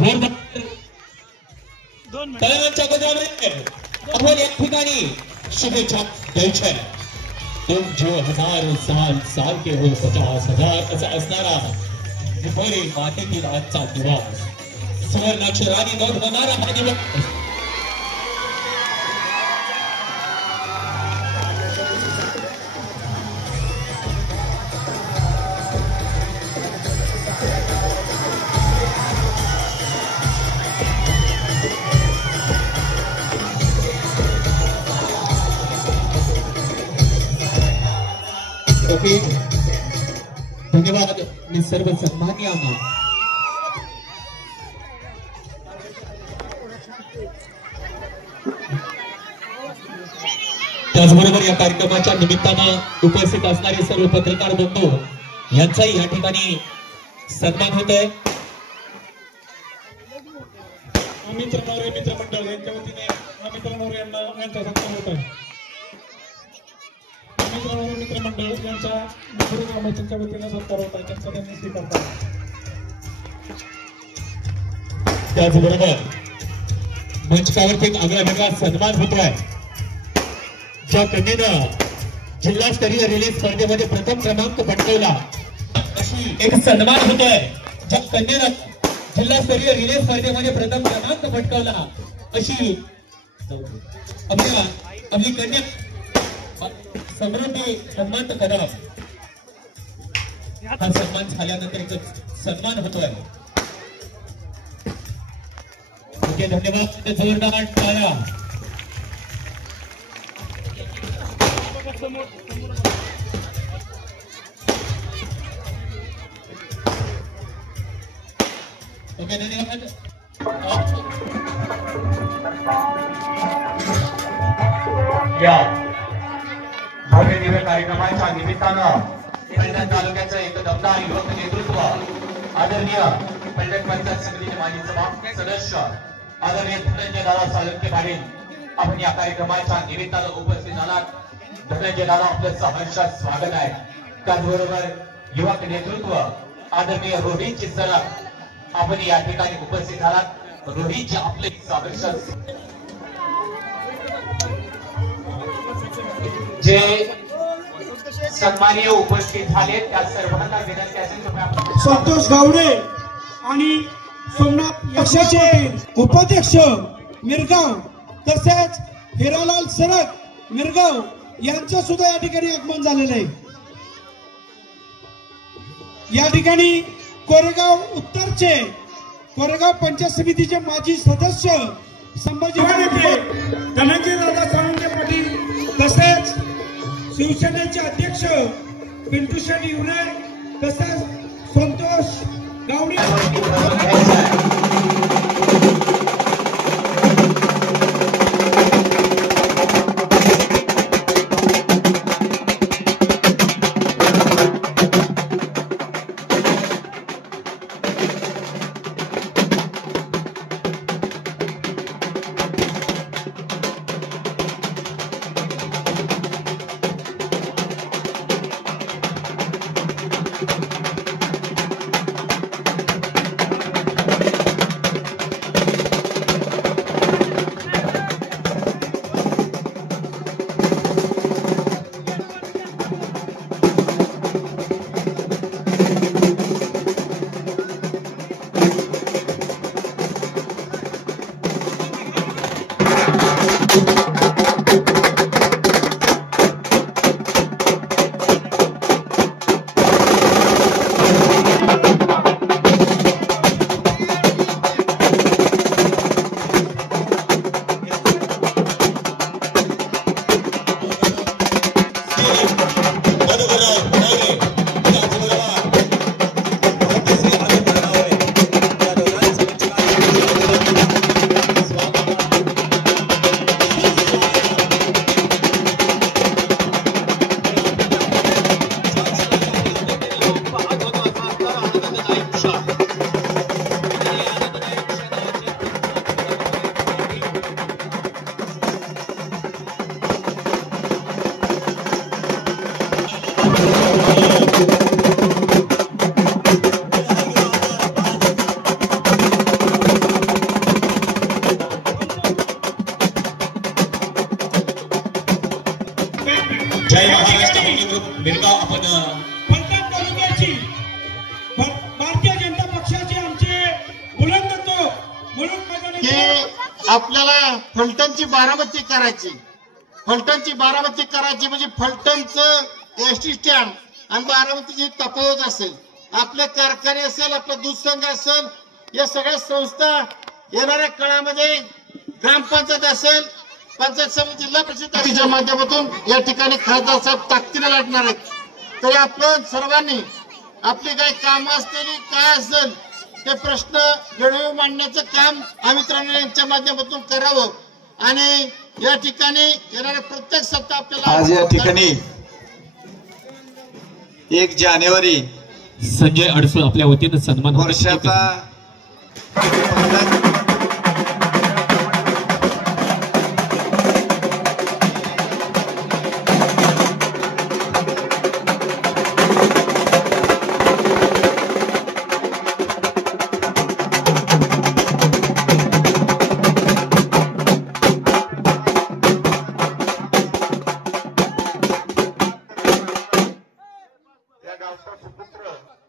जोरदार तळांच्या गजरामध्ये आपण या ठिकाणी शुभेच्छा द्यायच्या। तुम जो 1000 साल के हो 50,000 असा असणारा भोरे मातेतील आजचा दिवस सुवर्णाक्षराने नोंद होणारा हा दिवस। धन्यवाद मी सर्व सन्मान्यांना। त्याचबरोबर या कार्यक्रमाच्या निमित्तानं उपस्थित असणारे सर्व पत्रकार बंधू यांचाही या ठिकाणी सन्मान होत आहे। अमित नवरे मित्र मंडळ यांच्या वतीने अमित नवरे यांचा सत्कार होत आहे। मित्र मंडळ यांच्या ग्रामपंचायतीच्या वतीने सत्कार होत आहे, त्यांचा त्यांनी स्वीकारतात। त्याचबरोबर मंचावरती एक आगळा वेगळा सन्मान होतोय। ज्या कन्येनं जिल्हास्तरीय रिले स्पर्धेमध्ये प्रथम क्रमांक पटकावला अशी एक सन्मान होतोय। ज्या कन्येनं जिल्हास्तरीय रिले स्पर्धेमध्ये प्रथम क्रमांक पटकावला अशी आपली कन्या समृद्धी हनुमंत कदम हा सन्मान झाल्यानंतर एक सन्मान होतोय। ओके, धन्यवाद। जोरदार टाळ्या। ओके, धन्यवाद। या भव्य दिव्य कार्यक्रमाच्या निमित्तानं फलटण तालुक्याचं एक दमदार युवक नेतृत्व आदरणीय फलटण पंचायत समितीचे माजी सदस्य आदरणीय धनंजय दादा साळुंखे पाटील आपण या कार्यक्रमाच्या निमित्तानं उपस्थित झालात। धनंजय दादा आपलं सहर्षात स्वागत आहे। त्याचबरोबर युवक नेतृत्व आदरणीय रोहित सराफ आपण या ठिकाणी उपस्थित झालात। रोहित आपले सहर्षात जे सन्माननीय उपस्थित झाले त्या सर्वांना विनंती असेल संतोष गावडे आणि सोमनाथ पक्षाचे उपाध्यक्ष मिरगाव तसेच हिरालाल सरक मिरगाव यांचं सुद्धा या ठिकाणी आगमन झालेलं आहे। या ठिकाणी कोरेगाव उत्तरचे कोरेगाव पंचायत समितीचे माजी सदस्य संभाजी धनंजय दादा साळुंखे पाटील तसेच शिवसेनेचे अध्यक्ष पिंटू शेट्टी युने तसेच संतोष गावडे मिरगाव आपण फलटण तालुक्याची भारतीय जनता पक्षाचे आमचे बुलंद तोफ म्हणून की आपल्याला फलटणची बारामती करायची. फलटणची बारामती करायची म्हणजे फलटणचं एसटी स्टँड आणि बारामतीची तफावत असेल. आपले कारखाने असेल, आपला दूध संघ असेल, या सगळ्या संस्था येणाऱ्या काळामध्ये ग्रामपंचायत असेल, पंचायत समिती, जिल्हा परिषदेच्या माध्यमातून या ठिकाणी खासदार साहेब ताकदीने लढणार आहेत. तरी आपण सर्वांनी आपली काही कामं असलेली काय असेल ते प्रश्न वेळोवेळी मांडण्याचं काम अमित यांच्या माध्यमातून करावं आणि या ठिकाणी येणाऱ्या प्रत्येक सत्ता आपल्याला आज या ठिकाणी 1 जानेवारी संजय अडसूळ आपल्या वतीनं सन्मान वर्षाचा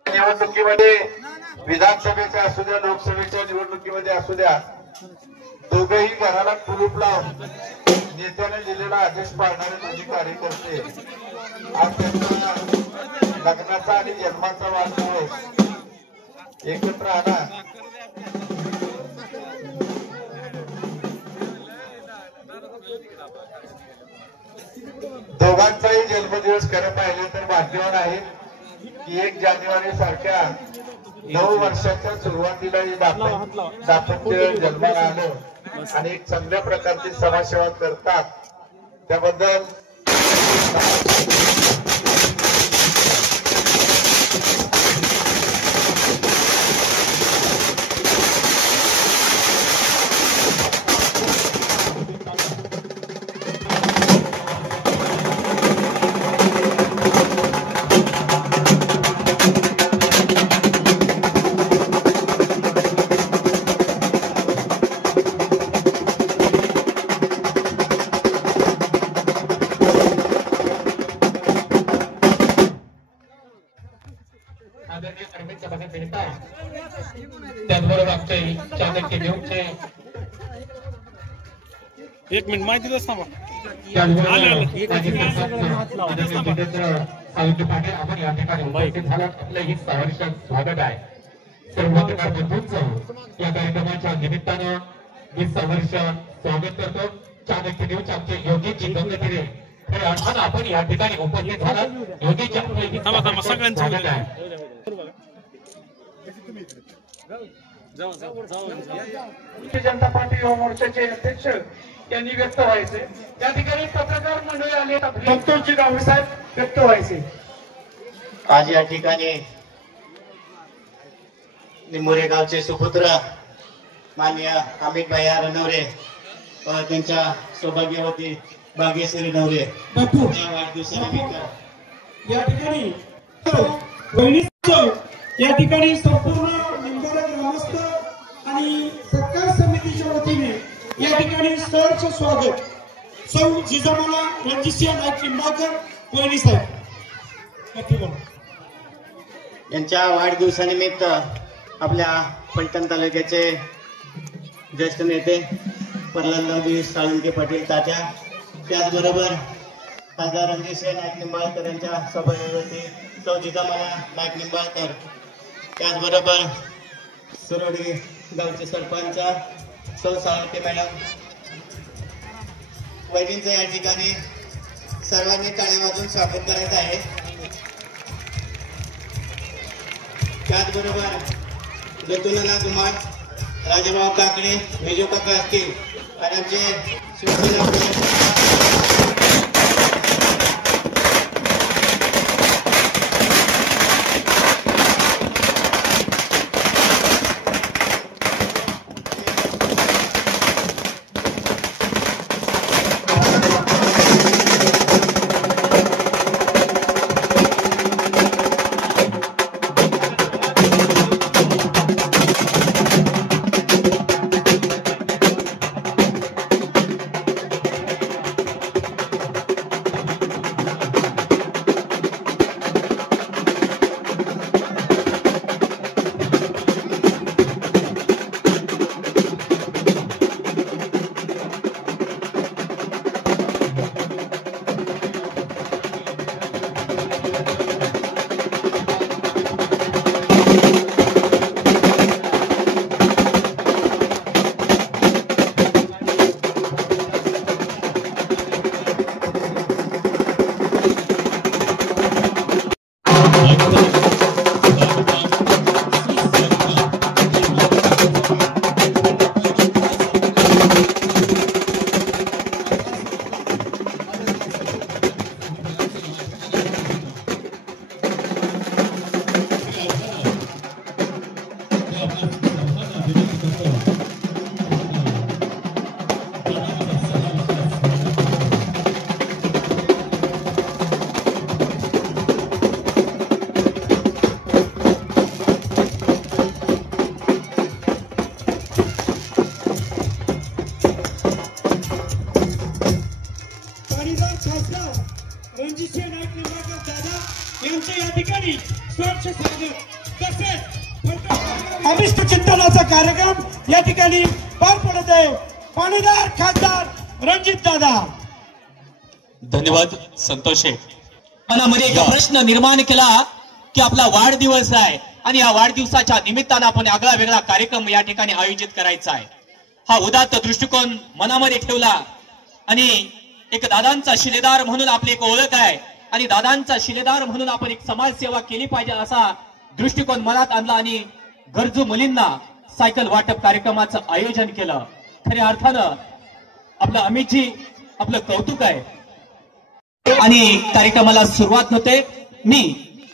निवडणुकीमध्ये विधानसभेच्या असू द्या, लोकसभेच्या निवडणुकीमध्ये असू द्या, दोघेही घराला कुलूप लावून नेत्याने दिलेला आदेश पाळणारे दोन्ही कार्यकर्ते आज त्यांचा लग्नाचा आणि जन्माचा वाढदिवस एकत्र आला. दोघांचाही जन्मदिवस खरं पाहिले तर भाग्यवान आहे की 1 जानेवारी सारख्या 9 वर्षाच्या सुरुवातीला दाम्पत्य जन्माला आलं आणि एक चांगल्या प्रकारची समाजसेवा करतात. त्याबद्दल त्याचबरोबर आमचे चाणक्य न्यूजचे 1 मिनिट माहिती देस ना सावित्री पाटील आपण या ठिकाणी उपस्थित झाला. आपलं ही सहर्ष स्वागत आहे. सर्व बंधूंचं या कार्यक्रमाच्या निमित्तानं मी सहर्ष स्वागत करतो. चाणक्य न्यूज आमचे योगीजी गंगतिरे हे अर्थानं आपण या ठिकाणी उपस्थित झाला. योगीजी आपलं स्वागत आहे. भारतीय जनता पार्टी युवा मोर्चाचे अध्यक्ष यांनी व्यक्त व्हायचे. त्या ठिकाणी पत्रकार मंडळी आले, संतोषजी गावडे साहेब व्यक्त व्हायचे. आज या ठिकाणी निंबोरे गावचे सुपुत्र माननीय अमित भाई रणवरे त्यांच्या सौभाग्यवती भाग्यश्री नवरे यांच्या वाढदिवसानिमित्त या ठिकाणी बहिणीचं या ठिकाणी संपूर्ण निंबोरे ग्रामस्थ आणि सत्कार समितीच्या वतीने या ठिकाणी सहर्ष स्वागत. सौ जिजामाला रणजितसिंह नाईक निंबाळकर बहिणी साहेब यांच्या वाढदिवसानिमित्त आपल्या फलटण तालुक्याचे ज्येष्ठ नेते प्रल्हादरावजी साळुंके पाटील तात्या, त्याचबरोबर खासदार रणजितसिंह नाईक निंबाळकर यांच्या सभापती सौ जिजामाला नाईक निंबाळकर, त्याचबरोबर सुरोडी गावचे सरपंच सौ साळुंके मॅडम, वहिनींचं या ठिकाणी सर्वांनी टाळ्या वाजवून स्वागत करायचं आहे. त्याचबरोबर ऋतुनना कुमार, राजाभाऊ काकडे, विजू काका असतील आणि आमचे शिवसेना रणजितसिंह नाईक निंबाळकर दादा यांचे या ठिकाणी सहर्ष स्वागत. तसेच अभिष्ट चिंतनाचा कार्यक्रम या ठिकाणी पार पडत आहे. पाणीदार खासदार रणजित दादा. धन्यवाद संतोष. मनामध्ये एक प्रश्न निर्माण केला की आपला वाढदिवस आहे आणि या वाढदिवसाच्या निमित्तानं आपण आगळा वेगळा कार्यक्रम या ठिकाणी आयोजित करायचा आहे. हा उदात्त दृष्टिकोन मनामध्ये ठेवला आणि एक दादांचा शिलेदार म्हणून आपली एक ओळख आहे आणि दादांचा शिलेदार म्हणून आपण एक समाजसेवा केली पाहिजे असा दृष्टिकोन मनात आणला आणि गरजू मुलींना सायकल वाटप कार्यक्रमाचं आयोजन केलं. खऱ्या अर्थानं आपलं अमितजी आपलं कौतुक आहे आणि कार्यक्रमाला सुरुवात होते. मी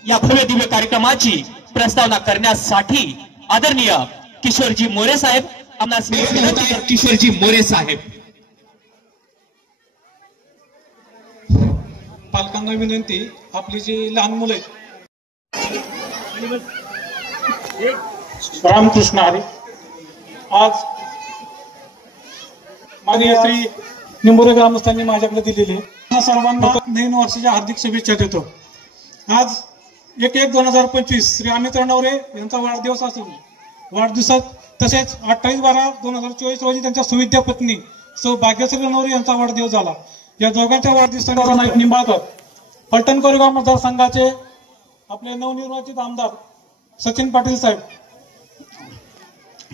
या भव्य दिव्य कार्यक्रमाची प्रस्तावना करण्यासाठी आदरणीय किशोरजी मोरे साहेब आम्हाला किशोरजी मोरे साहेब. पालकांना विनंती, आपली जी लहान मुलं आहेत. रामकृष्ण हरी. आज माननीय श्री निंबोरे ग्रामस्थांनी माझ्याकडे दिलेले सर्वांना नवीन वर्षाच्या हार्दिक शुभेच्छा देतो. आज 1/1/2025 श्री अमित रणवरे यांचा वाढदिवस असून वाढदिवसात तसेच 28/12/2024 रोजी त्यांच्या सुविद्या पत्नी सौ भाग्यश्री रणवरे यांचा वाढदिवस झाला. या दोघांच्या वाढदिवसाला नाईक निंबाळकर फलटण कोरेगाव मतदारसंघाचे आपले नवनिर्वाचित आमदार सचिन पाटील साहेब,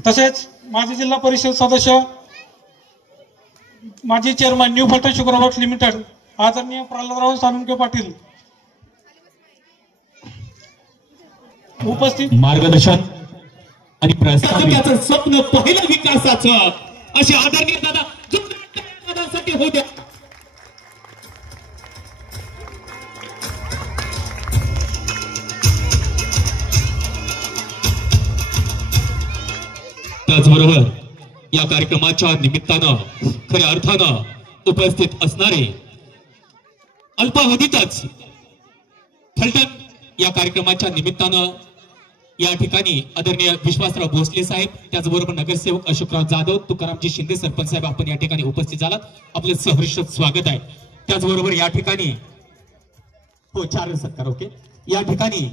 तसेच माजी जिल्हा परिषद सदस्य माजी chairman new Phaltan sugar works limited आदरणीय प्रल्हादराव साळुंखे पाटील उपस्थित. मार्गदर्शन आणि प्रस्तावनेचं स्वप्न पहिलं विकासाचं असे आदरणीय दादासाठी होत्या. त्याचबरोबर या कार्यक्रमाच्या निमित्तानं खऱ्या अर्थानं उपस्थित असणारे अल्पावधीतच फलटण या कार्यक्रमाच्या निमित्तानं या ठिकाणी आदरणीय विश्वासराव भोसले साहेब, त्याचबरोबर नगरसेवक अशोकराव जाधव, तुकारामजी शिंदे सरपंच साहेब आपण या ठिकाणी उपस्थित झालात. आपलं सहर्ष स्वागत आहे. त्याचबरोबर या ठिकाणी हो 4 सत्कार. ओके. या ठिकाणी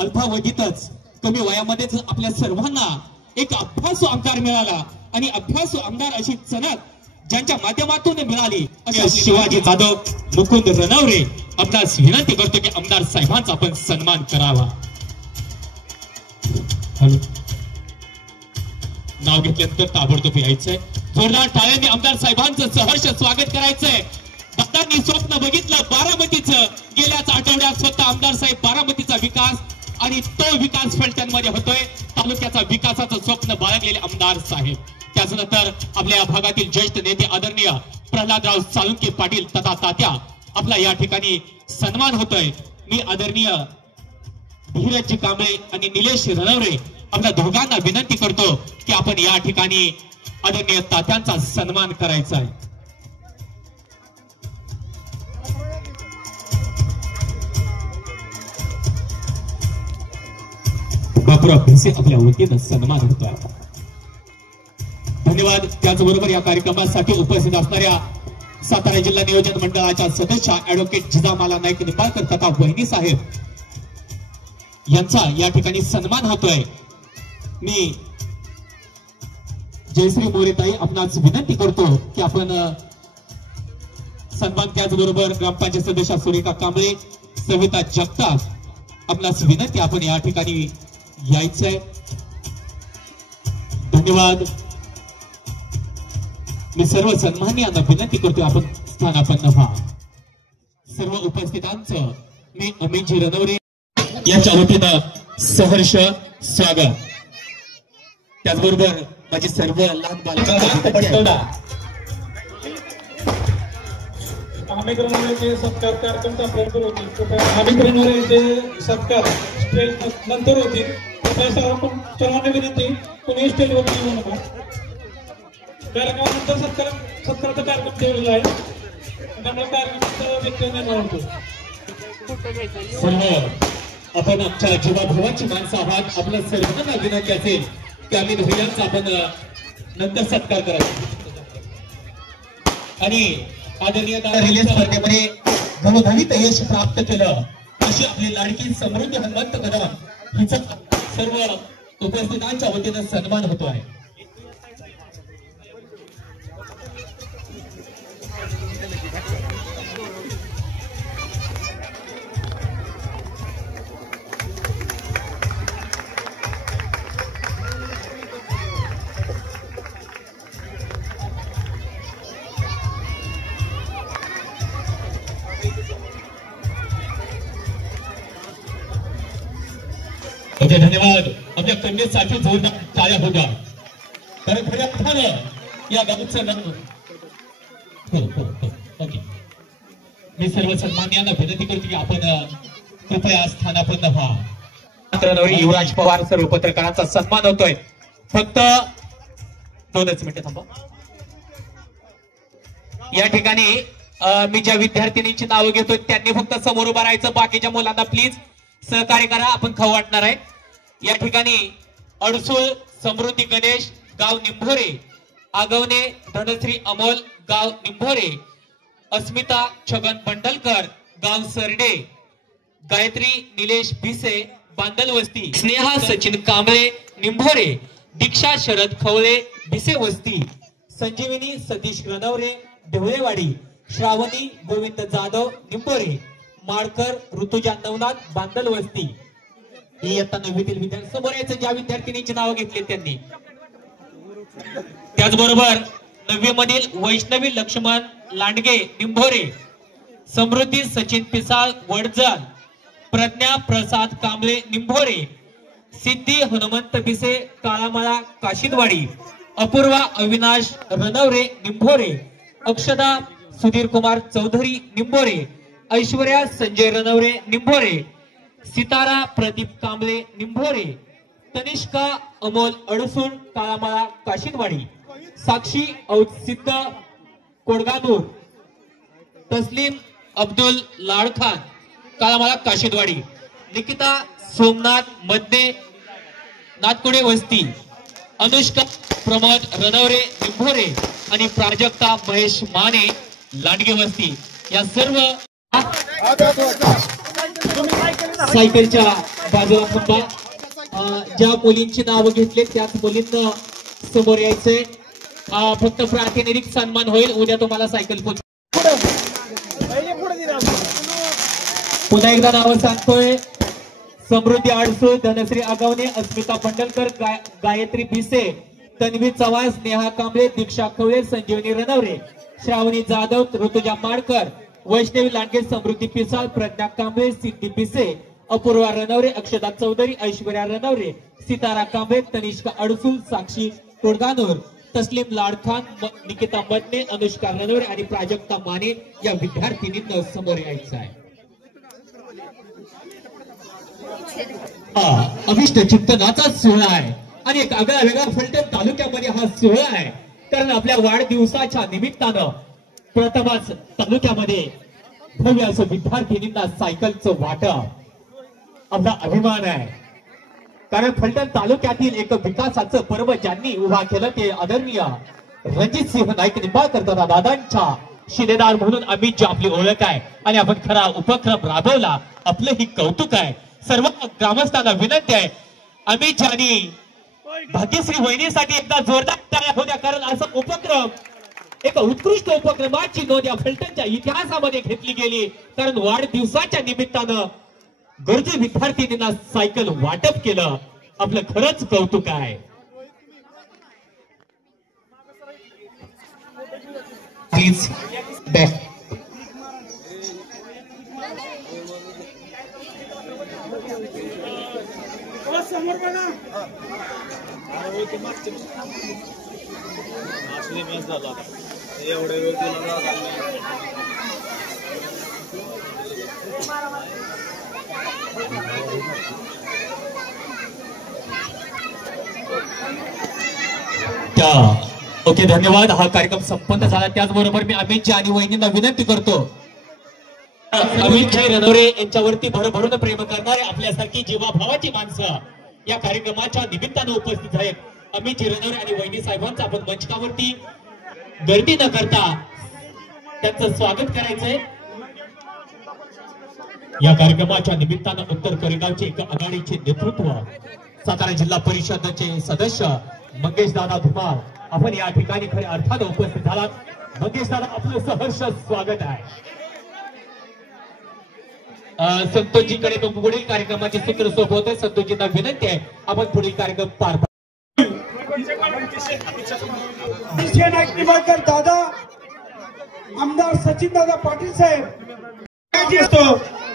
अल्पावधीतच कमी वयामध्येच आपल्या सर्वांना एक अभ्यासू आमदार मिळाला आणि अभ्यासू आमदार अशी चणक ज्यांच्या माध्यमातून मिळाली अशा शिवाजी जाधव, मुकुंद रणवरे आपणास विनंती करतो की आमदार साहेबांचा आपण सन्मान करावा. नाव घेतल्यानंतर ताबडतोब यायचंय. जोरदार टाळ्यांनी आमदार साहेबांचं सहर्ष स्वागत करायचंय. दादांनी स्वप्न बघितलं बारामतीचं. गेल्याच आठवड्यात स्वतः आमदार साहेब बारामतीचा विकास आणि तो विकास फलटणमध्ये होतोय. तालुक्याचा विकासाचं स्वप्न बाळगलेले आमदार साहेब. त्याचनंतर आपल्या भागातील ज्येष्ठ नेते आदरणीय प्रल्हादराव साळुंखे पाटील तथा तात्या आपला या ठिकाणी सन्मान होतोय. मी आदरणीय धीरजजी कांबळे आणि निलेश रणवरे आपल्या दोघांना विनंती करतो की आपण या ठिकाणी आदरणीय तात्यांचा सन्मान करायचा आहे. बापूराव भिसे आपल्या वतीनं सन्मान होतोय. धन्यवाद. त्याचबरोबर या कार्यक्रमासाठी उपस्थित असणाऱ्या सातारा जिल्हा नियोजन मंडळाच्या सदस्य ऍडव्होकेट जिजामाला नाईक निंबाळकर तथा वहिनी साहेब यांचा या ठिकाणी सन्मान होतोय. मी जयश्री मोरेताई आपणास विनंती करतो की आपण सन्मान. त्याचबरोबर ग्रामपंचायत सदस्य सुरेखा कांबळे, सविता जगताप आपणास विनंती आपण या ठिकाणी यायचंय. धन्यवाद. मी सर्व सन्मान्यांना विनंती करतो आपण स्थानापन्न व्हा. सर्व उपस्थितांचं मी अमितजी रणवरे यांच्या वतीनं सहर्ष स्वागत. त्याचबरोबर माझी सर्व लहान बालकांना अमित रणवरेचे सत्कार कार्यक्रम आपल्याकडे होतील. अमित रणवरेचे सत्कार स्टेज नंतर होतील. सर्वांना विनंती, कोणी स्टेजवरती येऊ नका. कार्यक्रमानंतर सत्काराचा कार्यक्रम ठेवलेला आहे. कार्यक्रमाचा व्यत्यय निर्माण होतो. सर्व आपण आमच्या जीवाभावाची माणसं आहात. आपल्या सर्वांना विनंती असेल की आम्ही भैयांचा आपण नंतर सत्कार करायचा आणि आदरणीय रिले स्पर्धेमध्ये घवघवीत यश प्राप्त केलं अशी आपली लाडकी समृद्धी हनुमंत कदम हिचा सर्व उपस्थितांच्या वतीनं सन्मान होतो आहे. ओके, धन्यवाद. आपल्या कन्येसाठी जोरदार टाळ्या होत्या. कारण खऱ्या अर्थानं या गावचं नाव ओके. मी सर्व सन्मान्यांना विनंती करतो की आपण कृपया स्थानापन्न व्हा. युवराज पवार सर्व पत्रकारांचा सन्मान होतोय. फक्त 2च मिनिटं थांबा. या ठिकाणी मी ज्या विद्यार्थिनींची नावं घेतोय त्यांनी फक्त समोर उभं राहायचं. बाकीच्या मुलांना प्लीज सहकार्य करा. आपण खाऊ वाटणार आहे. या ठिकाणी अडसूळ समृद्धी गणेश गाव निंभोरे, आगवणे धनश्री अमोल गाव निंभोरे, अस्मिता छगन बंडलकर गाव सरडे, गायत्री निलेश भिसे बांदल वस्ती, स्नेहा सचिन कांबळे निंभोरे, दीक्षा शरद खवळे भिसे वस्ती, संजीवनी सतीश रनवरे ढवळेवाडी, श्रावणी गोविंद जाधव निंभोरे, माळकर ऋतुजा नवनाथ बांदल वस्ती. इयत्ता 9वीतील विद्यार्थी समोर यायचं ज्या विद्यार्थिनींची नावं घेतली त्यांनी. त्याचबरोबर 9वी मधील वैष्णवी लक्ष्मण लांडगे निंभोरे, समृद्धी सचिन पिसाळ वडजल, प्रज्ञा प्रसाद कांबळे निंभोरे, सिद्धी हनुमंत भिसे काळामळा काशिदवाडी, अपूर्वा अविनाश रनवरे निंभोरे, अक्षदा सुधीर कुमार चौधरी निंभोरे, ऐश्वर्या संजय रनवरे निंभोरे, सितारा प्रदीप कांबळे निंभोरे, तनिष्का अमोल अडसूळ काळामळा काशिदवाडी, साक्षी औसिद्ध कोडगानूर, तस्लीम अब्दुल लाडखान काळामळा काशिदवाडी, निकिता सोमनाथ मदने नातकुडे वस्ती, अनुष्का प्रमोद रनवरे निंभोरे आणि प्राजक्ता महेश माने लांडगे वस्ती. या सर्व सायकलच्या बाजूला थांबा. ज्या मुलींची नावं घेतली त्याच मुलींना समोर यायचंय. फक्त प्रातिनिधिक सन्मान होईल. उद्या तुम्हाला सायकल पुन्हा एकदा नावं सांगतोय. समृद्धी आडसूळ, धनश्री आगवणे, अस्मिता बंडलकर, गायत्री भिसे, तन्वी चव्हाण, स्नेहा कांबळे, दीक्षा खवळे, संजीवनी रनवरे, श्रावणी जाधव, ऋतुजा माडकर, वैष्णवी लांडगे, समृद्धी पिसाळ, प्रज्ञा कांबळे, सिद्धी पिसे, अपूर्वा रनवरे, अक्षदा चौधरी, ऐश्वर्या रनवरे, सितारा कांबळे, तनिष्का अडसूळ, साक्षी कोडगानूर, तस्लीम लाडखान, निकिता मदने, अनुष्का रनवरे आणि प्राजक्ता माने या विद्यार्थिनींना समोर यायचं आहे. अभिष्ट चिंतनाचा सोहळा आहे आणि एक आगळा वेगळा फलटण तालुक्यामध्ये हा सोहळा आहे. कारण आपल्या वाढदिवसाच्या निमित्तानं प्रथमच तालुक्यामध्ये भव्य असं विद्यार्थिनींना सायकलचं वाटप आपला अभिमान आहे. कारण फलटण तालुक्यातील एक विकासाचं पर्व ज्यांनी उभा केलं ते आदरणीय रणजित सिंह नाईक निंबाळकर दादांच्या शिलेदार म्हणून आम्ही जी आपली ओळख आहे आणि आपण खरा उपक्रम राबवला. आपलं ही कौतुक आहे. सर्व ग्रामस्थांना विनंती आहे आम्ही ज्यांनी भाग्यश्री वहिनीसाठी एकदा जोरदार टाळ्या होत्या. कारण असं उपक्रम एक उत्कृष्ट उपक्रमाची नोंद या फलटणच्या इतिहासामध्ये घेतली गेली. कारण वाढदिवसाच्या निमित्तानं गरजू विद्यार्थ्यांना सायकल वाटप केलं. आपलं खरंच कौतुक आहे. Please back. ओके, धन्यवाद. हा कार्यक्रम संपन्न झाला. त्याचबरोबर मी अमितजी आणि वहिनींना विनंती करतो. अमितजी रनवरे यांच्यावरती भरभरून प्रेम करणारे आपल्यासारखी जीवाभावाची माणसं या कार्यक्रमाच्या निमित्तानं उपस्थित आहेत. अमितजी रनवरे आणि वहिनी साहेबांचं आपण मंचकावरती गर्दी न करता त्यांचं स्वागत करायचंय. या कार्यक्रमाच्या निमित्तानं उत्तर कोरेगावचे एक आघाडीचे नेतृत्व सातारा जिल्हा परिषदेचे सदस्य मंगेश दादा धुमाळ आपण या ठिकाणी खऱ्या अर्थानं उपस्थित झालात। मंगेश दादा आपलं सहर्ष स्वागत आहे। संतोषजीकडे पुढील कार्यक्रमाचे सूत्र सोबत संतोषजींना विनंती आहे आपण पुढील कार्यक्रम पार निंबाळकर दादा, आमदार सचिन दादा पाटील साहेब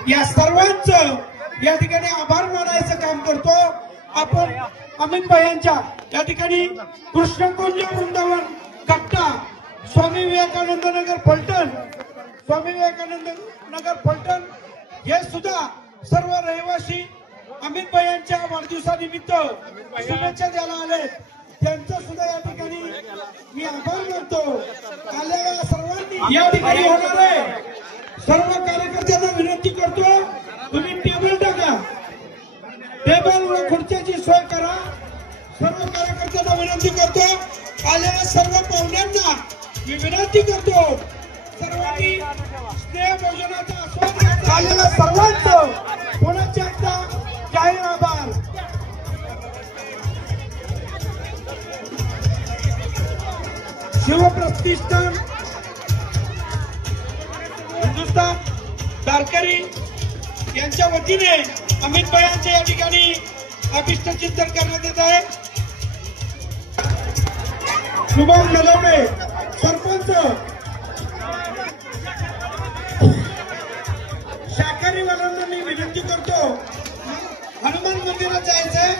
या सर्वांचं या ठिकाणी आभार मानायचं काम करतो आपण। अमित भाई यांच्या या ठिकाणी कृष्णकुंज वृंदावन कट्टा स्वामी विवेकानंद नगर फलटण, स्वामी विवेकानंद नगर फलटण हे सुद्धा सर्व रहिवासी अमित भाई यांच्या वाढदिवसानिमित्त शुभेच्छा द्यायला आले, त्यांचं सुद्धा या ठिकाणी मी आभार मानतो। आलेल्या सर्वांनी या ठिकाणी होणार आहे सर्व कार्यकर्त्यांना विनंती करतो तुम्ही टेबल टाका, टेबल व खुर्च्याची सोय करा। सर्व कार्यकर्त्यांना विनंती करतो, आलेल्या सर्व पाहुण्यांना मी विनंती करतो सर्वांनी स्नेह भोजनाचा आस्वाद घ्या। आलेल्या सर्वांचं पुन्हा एकदा जाहीर आभार। शिवप्रतिष्ठान हिंदुस्थान दारकरी यांच्या वतीने अमित भाई यांच्या या ठिकाणी अभिष्ट चिंतन करण्यात येत आहे। शुभम नलवडे सरपंच, शाकाहारीवाल्यांना मी विनंती करतो हनुमान मंदिरात जायचंय,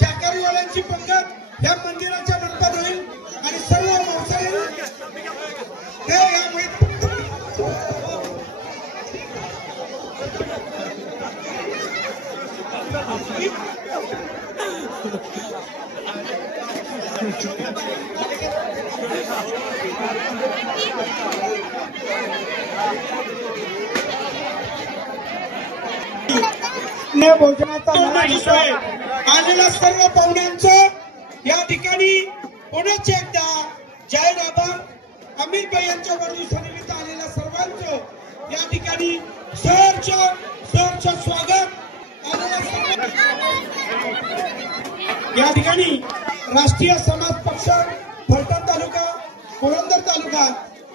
शाकाहारीवाल्यांची पंगत या मंदिराच्या मंडपात होईल आणि सर्व मांसाहारी ते यामुळे भोजनाचा आलेल्या सर्व पाहुण्यांचं या ठिकाणी पुन्हा एकदा जाहीर आभार। अमित भाई यांच्या वाढदिवसानिमित्त आलेल्या सर्वांचं या ठिकाणी सहर्ष स्वागत। या ठिकाणी राष्ट्रीय समाज पक्ष फलटण तालुका, पुरंदर तालुका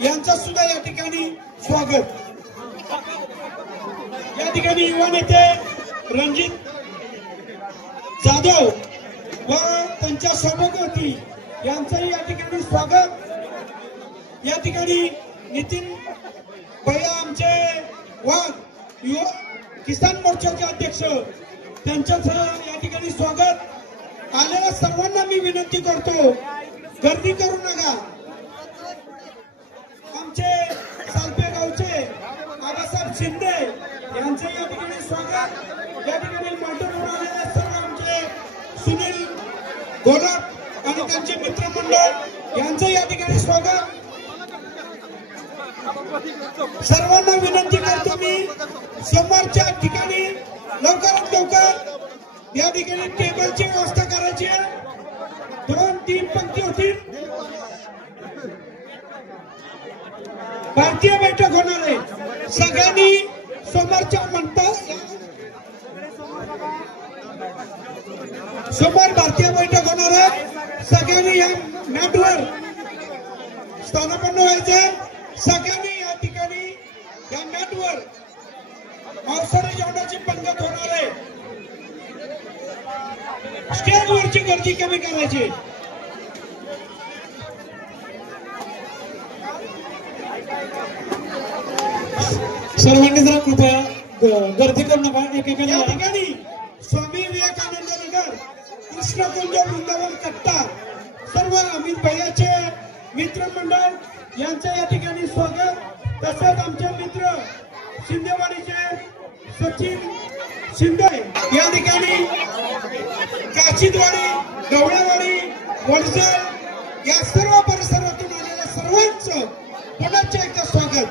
यांचं सुद्धा या ठिकाणी स्वागत। या ठिकाणी युवा नेते रणजित जाधव व त्यांच्या सभापती यांचंही या ठिकाणी स्वागत। या ठिकाणी नितीन भैया आमचे वाघ युवा किसान मोर्चाचे अध्यक्ष त्यांच्यासह या ठिकाणी स्वागत। आलेल्या सर्वांना मी विनंती करतो गर्दी करू नका। आमचे सालपे गावचे आबासाहेब शिंदे यांचे या ठिकाणी स्वागत। या ठिकाणी मंडळावर आलेले सर्व आमचे सुनील गोलप आणि त्यांचे मित्रमंडळ यांचं या ठिकाणी स्वागत। सर्वांना विनंती करतो मी सोमवारच्या ठिकाणी लवकरात लवकर या ठिकाणी टेबलची व्यवस्था करायची आहे। 2-3 पंक्ती होतील, भारतीय बैठक होणार आहे। सगळ्यांनी सोमवारच्या म्हणतात सोमवार भारतीय बैठक होणार आहे, सगळ्यांनी या मॅटवर स्थानापन्न व्हायचे। सगळ्यांनी या ठिकाणी या मॅटवर मांसाहारी जेवणाची पंगत होणार आहे, स्टेजवरची गर्दी कमी करायची। सर्वांनी जरा कृपया गर्दी करू नका। या ठिकाणी स्वामी विवेकानंद नगर, कृष्णकुंज वृंदावन कट्टा सर्व अमित भैयाचे मित्रमंडळ यांचे या ठिकाणी स्वागत। तसेच आमचे मित्र शिंदेवाडीचे सचिन शिंदे या ठिकाणी काशीदवाडी, गवळेवाडी, वडसर या सर्व परिसरातून आलेल्या सर्वांचं पुन्हा एकदा स्वागत।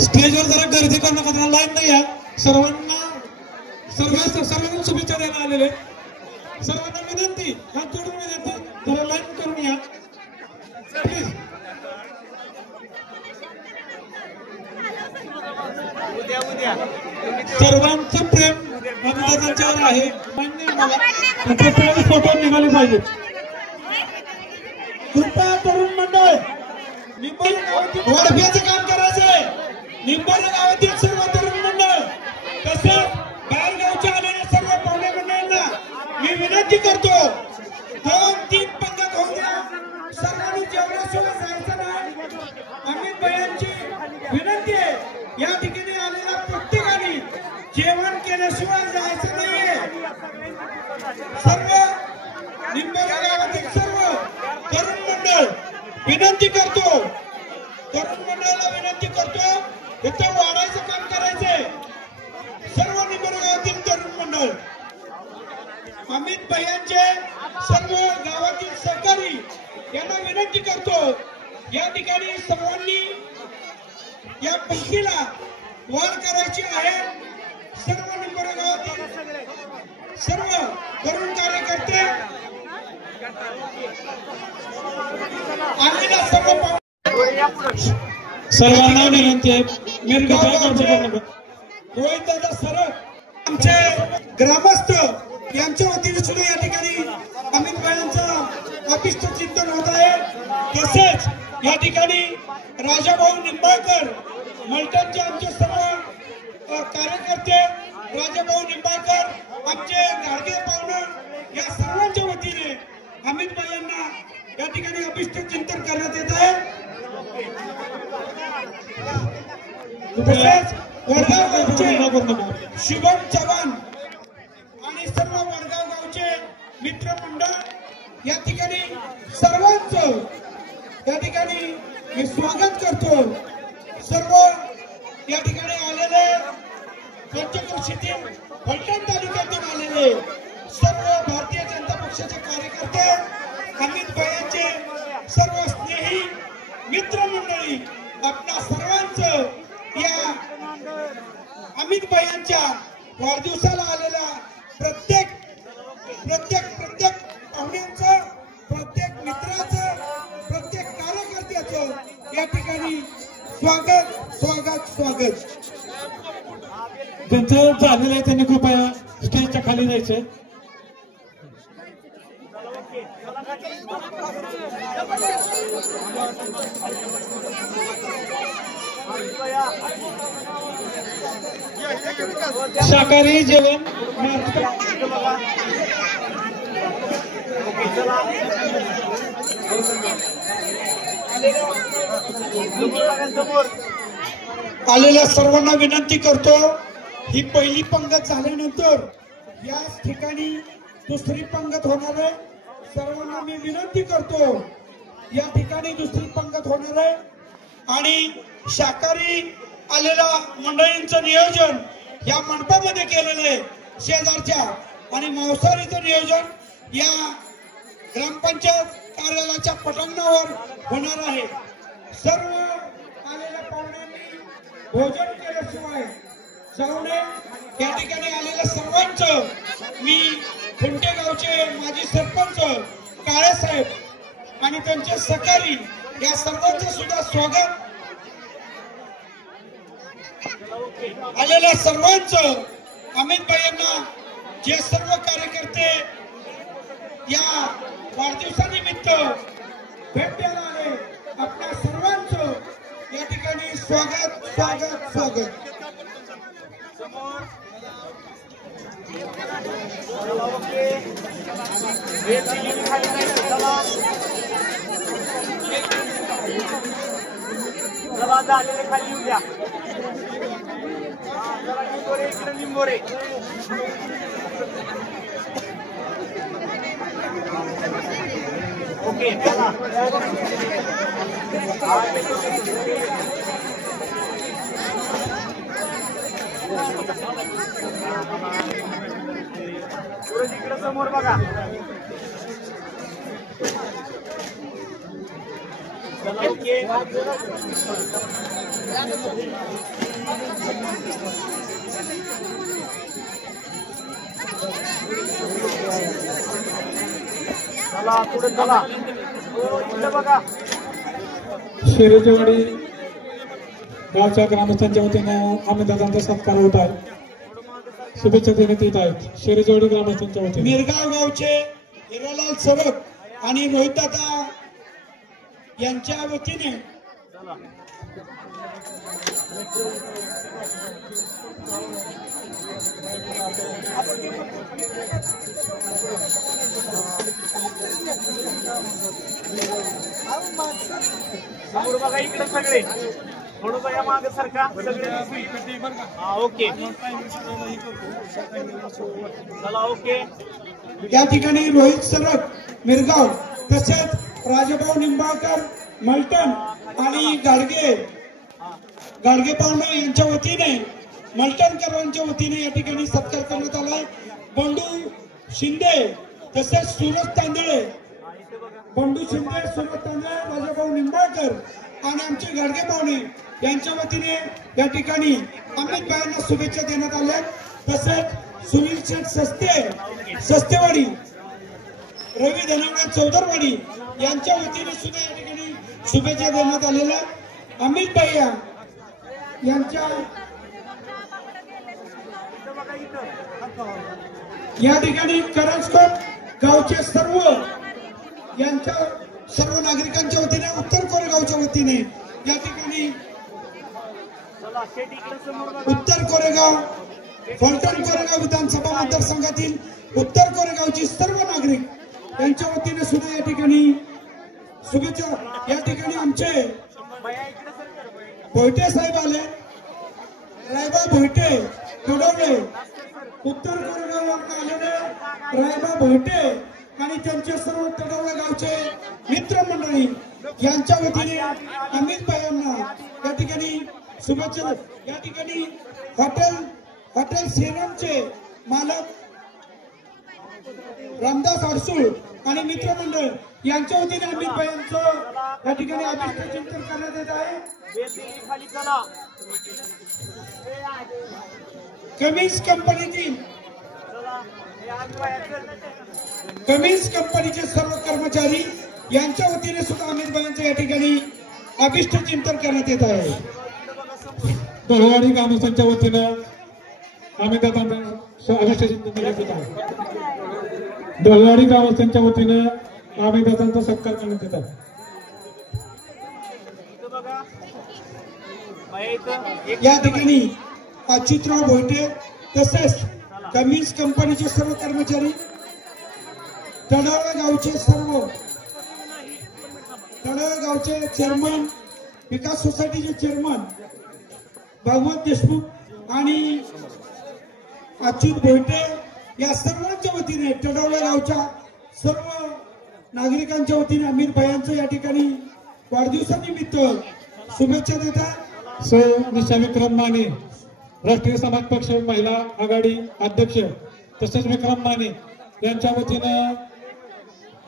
स्टेजवर जरा गर्दी करू नका, जरा लाईन नाही या। सर्वांना शुभेच्छा द्यायला आलेले सर्वांना विनंती, हात जोडून विनंती, जरा लाईन करून या प्लीज। सर्वांचं प्रेम अमिताभांच्यावर आहे. मान्य मला त्यांचे प्रेम फोटो निघाले पाहिजेत. कृपया तरुण मंडळ निंबोली गावातील वाढप्याचं काम करायचंय. निंबोली गावातील सर्व तरुण मंडळ तसंच बाहेरगावच्या आलेल्या सर्व पाहुणे मंडळांना मी विनंती करतो, 2-3 पंगत होऊ द्या. सर्वांनी जेवणाशिवाय जायचं नाही. अमित भैयांची विनंती आहे, या ठिकाणी आलेल्या प्रत्येकाने जेवण केल्याशिवाय जायचं नाहीये. सर्व निंबोली गावातील सर्व तरुण मंडळ विनंती करतो, तरुण मंडळाला विनंती करतो, इथं वाढायचं काम करायचंय. सर्व निंबोली गावातील तरुण मंडळ अमित भैयांचे सर्व गावातील सहकारी यांना विनंती करतो, या ठिकाणी सर्वांनी या पंक्तीला वाढ करायची आहे. सर्व निंबोली गावातील सर्व तरुण कार्यकर्ते आलेल्या सर्व सर्वांना विनंती आहे. रोहित दादा सरळ आमचे ग्रामस्थ यांच्या वतीने सुद्धा या ठिकाणी अमित भाईंचं अभिष्ट चिंतन होत आहे. तसेच या ठिकाणी राजाभाऊ निंबाळकर मलटणचे आमचे सर्व कार्यकर्ते, राजाभाऊ निंबाळकर, आमचे गाडगे पाहुणे, या सर्वांच्या वतीने अमित भाईंना या ठिकाणी अभिष्ट चिंतन करण्यात येत आहे. तसेच वडगाव गावचे शुभम चव्हाण आणि सर्व वडगाव गावचे मित्रमंडळ या ठिकाणी सर्वांचं या ठिकाणी मी स्वागत करतो. सर्व या ठिकाणी आलेले पंचक्रोशीतील फलटण तालुक्यातून आलेले सर्व भारतीय जनता पक्षाचे कार्यकर्ते, अमित भाईंचे सर्व स्नेही मित्रमंडळी, आपल्या सर्वांचं या अमित भाईंच्या वाढदिवसाला आलेल्या प्रत्येक पाहुण्यांचं, प्रत्येक मित्राचं, प्रत्येक कार्यकर्त्याचं या ठिकाणी स्वागत स्वागत स्वागत. ज्यांचं झालेलं आहे त्यांनी कृपया स्टेजच्या खाली जायचंय. शाकाहारी जेवण आलेल्या सर्वांना विनंती करतो, ही पहिली पंगत झाल्यानंतर याच ठिकाणी दुसरी पंगत होणार आहे. सर्वांना मी विनंती करतो, या ठिकाणी दुसरी पंगत होणार आहे. आणि शाकाहारी आलेल्या मंडळींचं नियोजन या मंडपामध्ये केलेलं आहे शेजारच्या, आणि मांसाहारीचं नियोजन या ग्रामपंचायत कार्यालयाच्या पटांगणावर होणार आहे. सर्व आलेल्या पाहुण्यांनी भोजन केल्याशिवाय जाऊ नये. या ठिकाणी आलेल्या सर्वांचं मी खुंटे गावचे माजी सरपंच काळेसाहेब आणि त्यांचे सहकारी या सर्वांचं सुद्धा स्वागत. आलेल्या सर्वांचं अमित भाईंना जे सर्व कार्यकर्ते या वाढदिवसानिमित्त भेट द्यायला आले, आपल्या सर्वांचं या ठिकाणी स्वागत स्वागत स्वागत. खाली येऊ द्या. निंबोरे ओके. इकडे समोर बघा. चला ओके. चला पुढे चला. इकडे बघा. शेरेचेवाडी गावच्या ग्रामस्थांच्या वतीनं अमितदादांचा सत्कार होत आहे. शुभेच्छा देण्यात येत आहेत शेरेजवाडी ग्रामस्थांच्या वतीने. मिरगाव गावचे हिरालाल सरक आणि रोहितदादा यांच्या वतीने समोर बघा इकडे सगळे थोडं बघा मागे सारखा सगळे हा ओके चला ओके. या ठिकाणी रोहित सरक मिरगाव तसेच राजाभाऊ निंबाळकर मलटण आणि गाडगे पाहुणे यांच्या वतीने मलटणकरांच्या वतीने या ठिकाणी सत्कार करण्यात आलाय. बंडू शिंदे तसेच सूरज तांदळे राजाभाऊ निंबाळकर आणि आमचे गाडगे पाहुणे यांच्या वतीने या ठिकाणी अमित भाईंना शुभेच्छा देण्यात आल्या. तसेच सुनील शेठ सस्तेवाडी रवी धनवडे चौधरवाडी यांच्या वतीने सुद्धा या ठिकाणी शुभेच्छा देण्यात आलेल्या. अमित भैया यांच्या या ठिकाणी करंजकोट गावचे सर्व नागरिकांच्या वतीने उत्तर कोरेगावच्या वतीने या ठिकाणी उत्तर कोरेगाव फलटण कोरेगाव विधानसभा मतदारसंघातील उत्तर कोरेगावची सर्व नागरिक यांच्या वतीने सुद्धा या ठिकाणी शुभेच्छा. या ठिकाणी आमचे भोयटे साहेब आले. रायबा भोयटे कडवले उत्तर कोरेगाव आलेले रायबा भोयटे आणि त्यांचे सर्व तडवळे गावचे मित्रमंडळी यांच्या वतीने अमित भाईंना या ठिकाणी शुभेच्छा. या ठिकाणी हॉटेल सेरमचे मालक रामदास अडसूळ आणि मित्रमंडळ यांच्या वतीने अमित भाईंचं या ठिकाणी अभिष्ट चिंतन करण्यात येत आहे. कमिन्स कंपनीचे सर्व कर्मचारी यांच्या वतीने सुद्धा अमित भाईंचं या ठिकाणी अभिष्ट चिंतन करण्यात येत आहे. दहवाडी ग्रामस्थांच्या वतीनं अमितदादांचं अभिष्ट चिंतन करण्यात येत आहे. दहवाडी ग्रामस्थांच्या वतीनं अमितदादांचा सत्कार करण्यात येत आहे. या ठिकाणी अच्युतराव भोयटे तसेच कमिन्स कंपनीचे सर्व कर्मचारी तळावे गावचे चेअरमन विकास सोसायटीचे चेअरमन भागवत देशमुख आणि अच्युत भोयटे या सर्वांच्या वतीने तळावे गावच्या सर्व नागरिकांच्या वतीने अमित भाईंचं या ठिकाणी वाढदिवसानिमित्त शुभेच्छा देतात. निशा विक्रम माने राष्ट्रीय समाज पक्ष महिला आघाडी अध्यक्ष तसेच विक्रम माने यांच्या वतीनं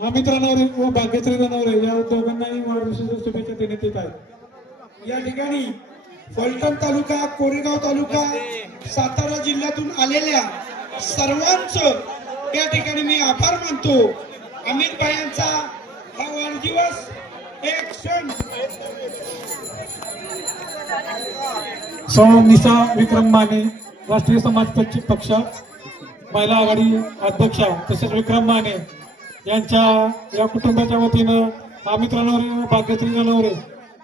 अमित रानवरे व भाग्यश्री रानवरे या दोघांनाही वाढदिवसाच्या शुभेच्छा देण्यात येत आहेत. या ठिकाणी फलटण तालुका कोरेगाव तालुका सातारा जिल्ह्यातून आलेल्या सर्वांचं या ठिकाणी मी आभार मानतो. अमित भाईंचा हा वाढदिवस एक क्षण निशा विक्रम माने राष्ट्रीय समाज पक्ष महिला आघाडी अध्यक्षा तसेच विक्रम माने यांच्या या कुटुंबाच्या वतीनं अमित रानवरे व भाग्यश्री रानवरे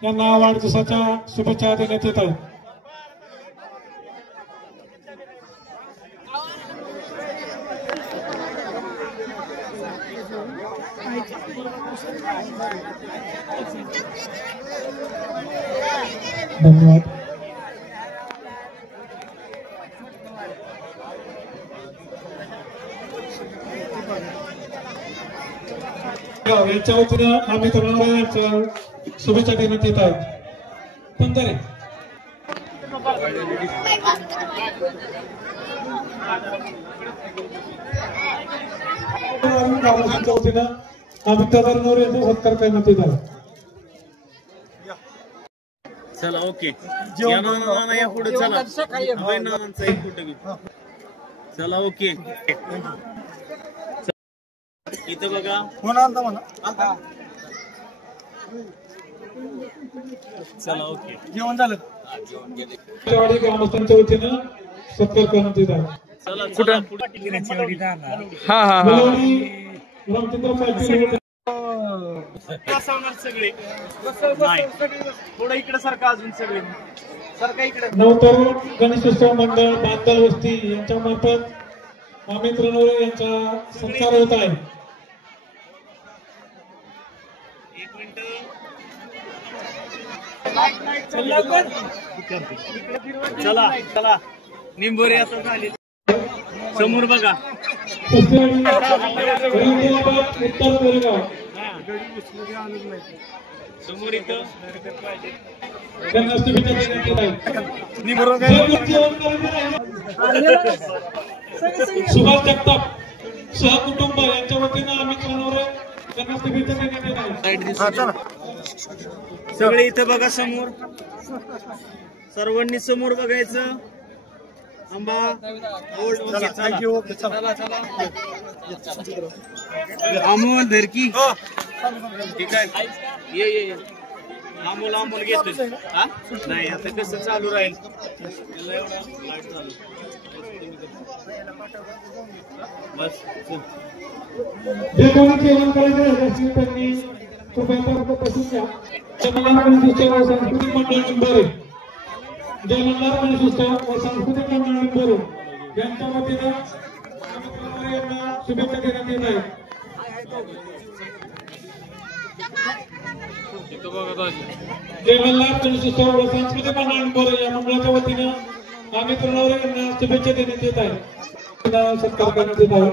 यांना वाढदिवसाच्या शुभेच्छा देण्यात येत आहेत. धन्यवाद. यांच्या वतीनं अमित रानवरे यांच्या शुभेच्छा देण्यात येत आहेत. पंधरे ग्रामस्थांच्या वतीनं अमित रानवरे यांचा सत्कार करण्यात येत आहे. चला ओके या पुढे चला नानांचा एक फोटो घेऊ. चला ओके इथं बघा चला ओके जेवण झालं ग्रामस्थांच्या वतीनं सत्कार करण्यात येत आहे. चला कुठं हा हा सगळे नाही थोडं इकडे सारखं अजून सगळे सारखं इकडे नवतरुण गणेशोत्सव मंडळ बांधल वस्ती यांच्या मार्फत अमित रणवरे यांचा सत्कार होत आहे. एक मिनिट चला चला निंबोरी आता झाली समोर बघा उत्तर कोरेगाव समोर इथं त्यांना शुभेच्छा देण्यात येत आहे. सुभाष जगताप सहकुटुंब यांच्या वतीनं अमित रणवरे त्यांना शुभेच्छा देण्यात येत आहे. सगळे इथं बघा समोर सर्वांनी समोर बघायचं. आंबा अमोल धरकी ठीक आहे ये अमोल अमोल घेतो नाही आता कसं चालू राहील बस जे कोणी जेवण करायचं असेल त्यांनी कृपया बसून घ्या. सांस्कृतिक मंडळ निंबोरे जय मल्हार गणेशोत्सव व सांस्कृतिक मंडळ निंबोरे यांच्या वतीनं यांना शुभेच्छा देण्यात येत आहे. जय मल्हार गणेशोत्सव व सांस्कृतिक मंडळ निंबोरे या मंडळाच्या वतीनं अमित रणवरे यांना शुभेच्छा देण्यात येत आहे. सत्कार करण्यात येत आहे.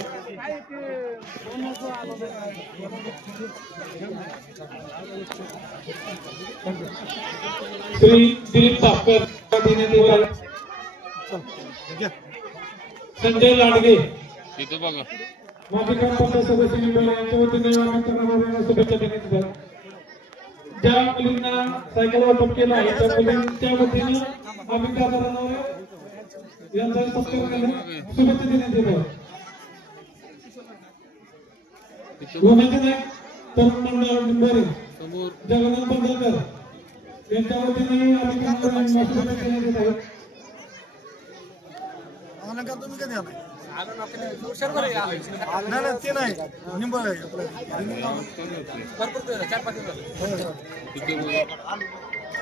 श्री दिलीप तापकर देण्यात येत आहे. संजय लाडगे माजी ग्रामपंचायत सदस्य निंबोरे यांच्या वतीने अमित रणवरे शुभेच्छा देण्यात येत आहे. ज्या मुलींना सायकल वाटप केलं आहे त्या मुलींच्या वतीनं अमित रणवरे यांचा सत्कार शुभेच्छा देण्यात येत आहे. तरुण मंडळ निंबोरे जगन्नाथ बंडलकर यांच्या वतीने अमित रणवरे यांना शुभेच्छा देण्यात येत आहे.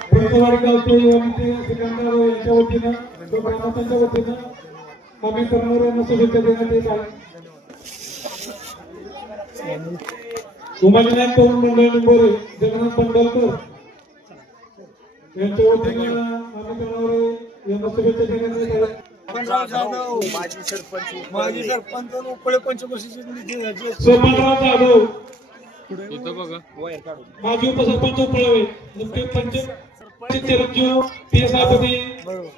प्रतवाडी गावचे सिकंदर यांच्या वतीनं ग्रामस्थांच्या वतीनं अमित रणवरे यांना शुभेच्छा देण्यात येत आहे. उमाजीनाथ तरुण मंडळ निंबोरे जगन्नाथ बंडलकर यांच्या वतीनं अमित रणवरे यांना शुभेच्छा देण्यात येत आहे. माजी सरपंच उपळे पंचवर्षीचे सोमनराव जाधव माजी उपसरपंच उपळवे नुकते पंच चिरंजीव पीएसआयपदी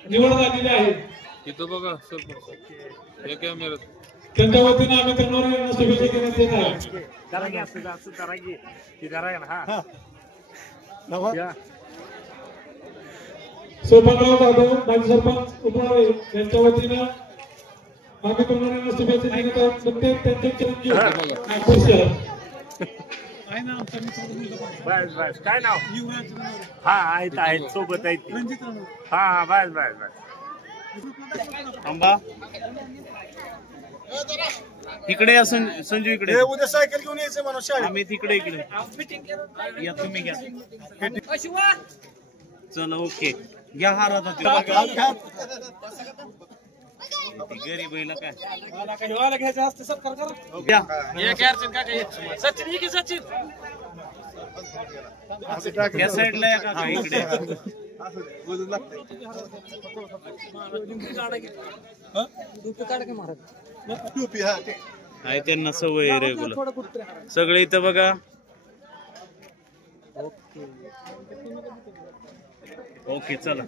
निवड झालेली आहे. त्यांच्या वतीनं अमित रणवरे यांना शुभेच्छा देण्यात येत आहे. सोमनराव जाधव माजी सरपंच उपळवे यांच्या वतीनं अमित रणवरे यांना शुभेच्छा देण्यात आहेत. नुकतेच त्यांचे चिरंजीव नागपूर शहर काय नाव हा आहेत सोबत आहेत हा बस बस बस आंबा इकडे या संजू इकडे उद्या सायकल घेऊन यायचं म्हणून शाळेत आम्ही तिकडे इकडे या तुम्ही घ्या चला ओके घ्या हार आता गरीब आहे काय घ्यायचं असते सत्कार करा. या साईडला या का इकडे आहे त्यांना सवय आहे रेग्युलर सगळे इथं बघा. ओके चला